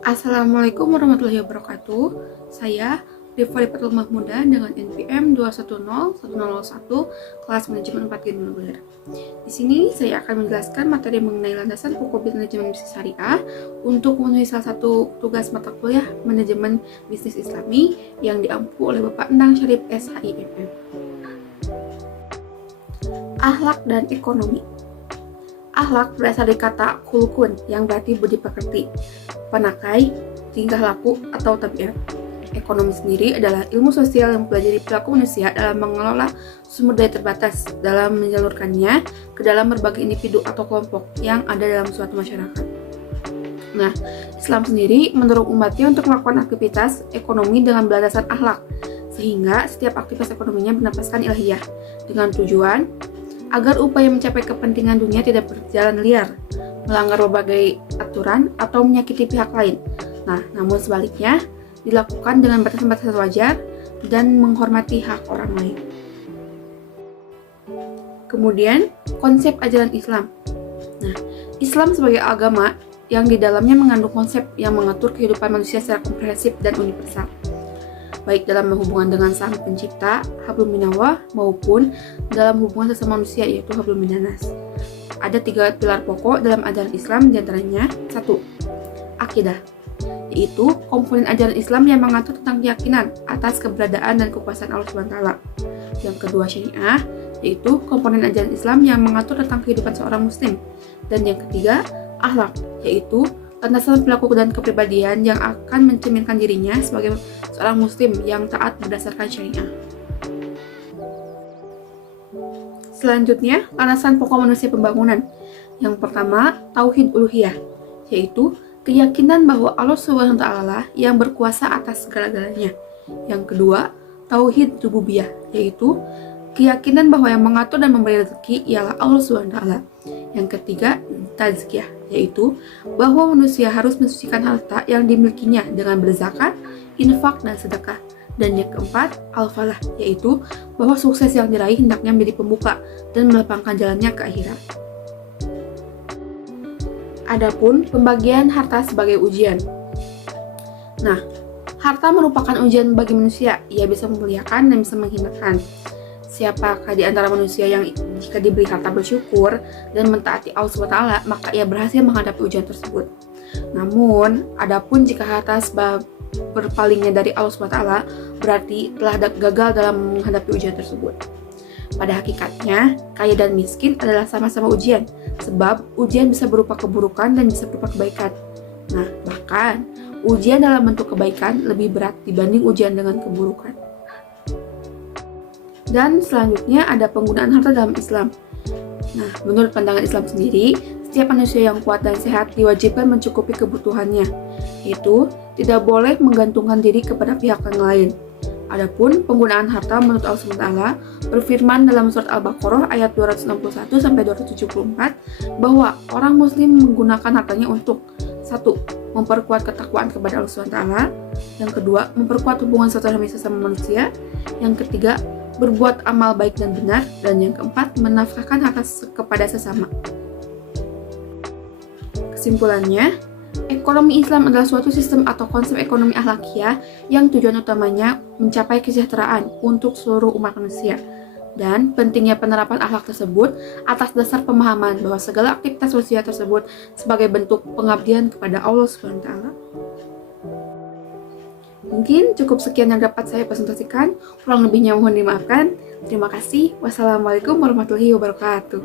Assalamualaikum warahmatullahi wabarakatuh. Saya Rifa Fatul Mahmuda dengan NPM 2101001 kelas manajemen 4 Genomic. Di sini saya akan menjelaskan materi mengenai landasan pokok manajemen bisnis syariah untuk memenuhi salah satu tugas mata kuliah manajemen bisnis Islami yang diampu oleh Bapak Endang Syarif SHIMM. Akhlak dan ekonomi. Akhlak berasal dari kata khulqun yang berarti budi pekerti, penakai, tingkah laku, atau tabiat. Ekonomi sendiri adalah ilmu sosial yang mempelajari perilaku manusia dalam mengelola sumber daya terbatas dalam menyalurkannya ke dalam berbagai individu atau kelompok yang ada dalam suatu masyarakat. Nah, Islam sendiri mendorong umatnya untuk melakukan aktivitas ekonomi dengan berlandaskan akhlak, sehingga setiap aktivitas ekonominya bernapaskan ilahiyah dengan tujuan agar upaya mencapai kepentingan dunia tidak berjalan liar, melanggar berbagai aturan, atau menyakiti pihak lain. Nah, namun sebaliknya, dilakukan dengan batasan-batasan wajar dan menghormati hak orang lain. Kemudian, konsep ajaran Islam. Nah, Islam sebagai agama yang di dalamnya mengandung konsep yang mengatur kehidupan manusia secara komprehensif dan universal, baik dalam hubungan dengan sang pencipta, hablum minallah, maupun dalam hubungan sesama manusia, yaitu hablum minanas. Ada 3 pilar pokok dalam ajaran Islam, diantaranya 1. Akidah, yaitu komponen ajaran Islam yang mengatur tentang keyakinan atas keberadaan dan kekuasaan Allah SWT. Yang kedua, syariah, yaitu komponen ajaran Islam yang mengatur tentang kehidupan seorang muslim. Dan yang ketiga, akhlak, yaitu landasan perilaku dan kepribadian yang akan mencerminkan dirinya sebagai seorang muslim yang taat berdasarkan syariah. Selanjutnya, landasan pokok manusia pembangunan. Yang pertama, tauhid uluhiyah, yaitu keyakinan bahwa Allah SWT yang berkuasa atas segala-galanya. Yang kedua, tauhid rububiyah, yaitu keyakinan bahwa yang mengatur dan memberi rezeki ialah Allah SWT. Yang ketiga, tazkiyah, yaitu bahwa manusia harus mensucikan harta yang dimilikinya dengan berzakat, infak, dan sedekah. Dan yang keempat, al-falah, yaitu bahwa sukses yang diraih hendaknya menjadi pembuka dan melapangkan jalannya ke akhirat. Adapun pembagian harta sebagai ujian. Nah, harta merupakan ujian bagi manusia. Ia bisa memuliakan dan bisa menghinakan. Siapakah di antara manusia yang jika diberi harta bersyukur dan mentaati Allah SWT, maka ia berhasil menghadapi ujian tersebut. Namun, adapun jika harta sebab berpalingnya dari Allah SWT, berarti telah gagal dalam menghadapi ujian tersebut. Pada hakikatnya, kaya dan miskin adalah sama-sama ujian, sebab ujian bisa berupa keburukan dan bisa berupa kebaikan. Nah, bahkan ujian dalam bentuk kebaikan lebih berat dibanding ujian dengan keburukan. Dan selanjutnya ada penggunaan harta dalam Islam. Nah, menurut pandangan Islam sendiri, setiap manusia yang kuat dan sehat diwajibkan mencukupi kebutuhannya, yaitu tidak boleh menggantungkan diri kepada pihak yang lain. Adapun penggunaan harta menurut Allah SWT berfirman dalam surat Al-Baqarah ayat 264-274 bahwa orang muslim menggunakan hartanya untuk 1. Memperkuat ketakwaan kepada Allah SWT. Yang kedua, memperkuat hubungan silaturahmi sesama manusia. Yang ketiga, berbuat amal baik dan benar. Dan yang keempat, menafkahkan harta kepada sesama. Kesimpulannya, ekonomi Islam adalah suatu sistem atau konsep ekonomi akhlakiyah yang tujuan utamanya mencapai kesejahteraan untuk seluruh umat manusia. Dan pentingnya penerapan akhlak tersebut atas dasar pemahaman bahwa segala aktivitas sosial tersebut sebagai bentuk pengabdian kepada Allah SWT. Mungkin cukup sekian yang dapat saya presentasikan, kurang lebihnya mohon dimaafkan. Terima kasih. Wassalamualaikum warahmatullahi wabarakatuh.